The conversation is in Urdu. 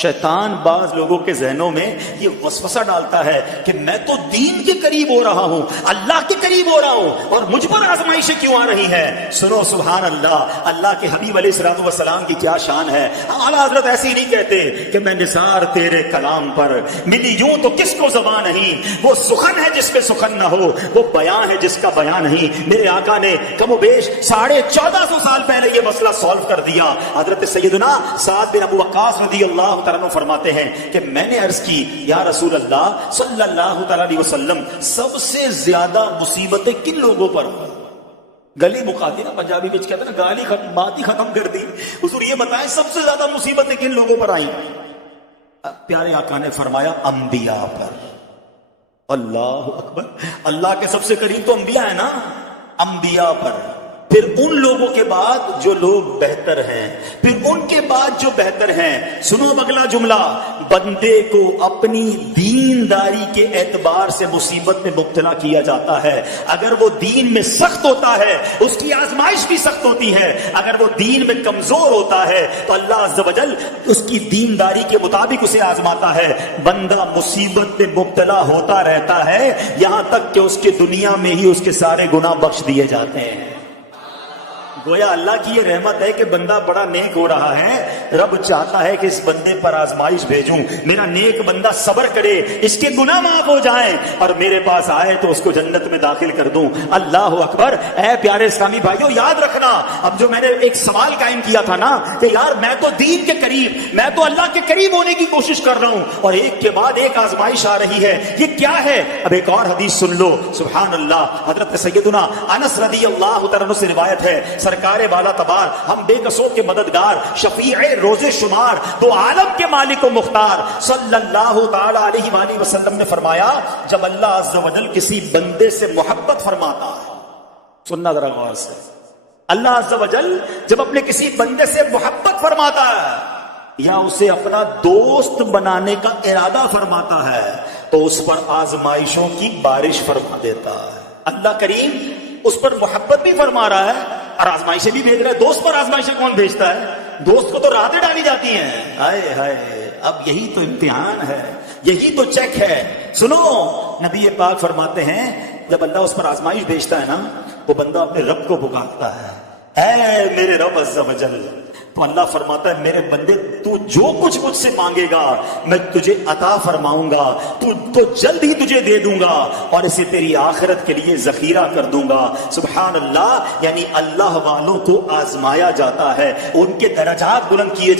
شیطان بعض لوگوں کے ذہنوں میں یہ وسوسہ ڈالتا ہے کہ میں تو دین کے قریب ہو رہا ہوں، اللہ کے قریب ہو رہا ہوں، اور مجھ پر آزمائشیں کیوں آ رہی ہیں؟ سنو سبحان اللہ، اللہ کے حبیب علیہ الصلوۃ والسلام کی کیا شان ہے۔ اعلیٰ حضرت ایسے ہی نہیں کہتے کہ میں نثار تیرے کلام پر، ملی یوں تو کس کو زبان نہیں، وہ سخن ہے جس پہ سخن نہ ہو، وہ بیان ہے جس کا بیان نہیں۔ میرے آقا نے کم و بیش 1450 سال پہلے یہ مسئلہ سالو کر دیا۔ حضرت سیدنا سعد بن ابو وقاص رضی اللہ تعالیٰ عنہ فرماتے ہیں کہ میں نے عرض کی یا رسول اللہ صلی اللہ تعالیٰ علیہ وسلم، سب سے زیادہ مصیبتیں کن لوگوں پر ہوئی؟ گلی مکاتی نا، پنجابی میں کہتے ہیں نا گالی بات ہی ختم کر دی۔ حضور یہ بتائیں سب سے زیادہ مصیبتیں کن لوگوں پر آئیں؟ پیارے آقا نے فرمایا انبیاء پر۔ اللہ اکبر، اللہ کے سب سے قریب تو انبیاء ہے نا، انبیاء پر، پھر ان لوگوں کے بعد جو لوگ بہتر ہیں، پھر ان کے بعد جو بہتر ہیں۔ سنو اگلا جملہ، بندے کو اپنی دینداری کے اعتبار سے مصیبت میں مبتلا کیا جاتا ہے۔ اگر وہ دین میں سخت ہوتا ہے اس کی آزمائش بھی سخت ہوتی ہے، اگر وہ دین میں کمزور ہوتا ہے تو اللہ عز و جل اس کی دینداری کے مطابق اسے آزماتا ہے۔ بندہ مصیبت میں مبتلا ہوتا رہتا ہے یہاں تک کہ اس کی دنیا میں ہی اس کے سارے گناہ بخش دیے جاتے ہیں۔ گویا اللہ کی یہ رحمت ہے کہ بندہ بڑا نیک ہو رہا ہے، رب چاہتا ہے کہ اس بندے پر آزمائش بھیجوں، میرا نیک بندہ صبر کرے، اس کے گناہ معاف ہو جائیں اور میرے پاس آئے تو اس کو جنت میں داخل کر دوں۔ اللہ اکبر۔ اے پیارے اسلامی بھائیوں، یاد رکھنا، اب جو میں نے ایک سوال قائم کیا تھا نا کہ یار میں تو دین کے قریب، میں تو اللہ کے قریب ہونے کی کوشش کر رہا ہوں اور ایک کے بعد ایک آزمائش آ رہی ہے، یہ کیا ہے؟ اب ایک اور حدیث سن لو، سبحان اللہ۔ حضرت سیدنا انس رضی اللہ تعالیٰ عنہ سے روایت ہے، سرکار بالا تبار، ہم بے قصوں کے مددگار، شفیع روز شمار، دو عالم کے مالک و مختار صلی اللہ تعالی علیہ وآلہ وسلم نے فرمایا، جب اللہ عز و جل کسی بندے سے محبت فرماتا ہے، سننا ذرا غور سے، اللہ عز و جل جب اپنے کسی بندے سے محبت فرماتا ہے یا اسے اپنا دوست بنانے کا ارادہ فرماتا ہے تو اس پر آزمائشوں کی بارش فرما دیتا ہے۔ اللہ کریم اس پر محبت بھی فرما رہا ہے اور آزمائشیں بھی بھیج رہا ہے۔ دوست پر آزمائشیں کون بھیجتا ہے؟ دوست کو تو راحتیں ڈالی جاتی ہیں۔ ہائے ہائے، اب یہی تو امتحان ہے، یہی تو چیک ہے۔ سنو، نبی پاک فرماتے ہیں جب اللہ اس پر آزمائش بھیجتا ہے نا، وہ بندہ اپنے رب کو پکارتا ہے، اے میرے رب عز و جل، تو اللہ فرماتا ہے میرے بندے تو جو کچھ مجھ سے مانگے گا میں تجھے عطا فرماؤں گا، تو جلد ہی تجھے دے دوں گا اور اسے تیری آخرت کے لیے ذخیرہ کر دوں گا۔ سبحان اللہ، یعنی اللہ والوں کو آزمایا جاتا ہے، ان کے درجات بلند کیے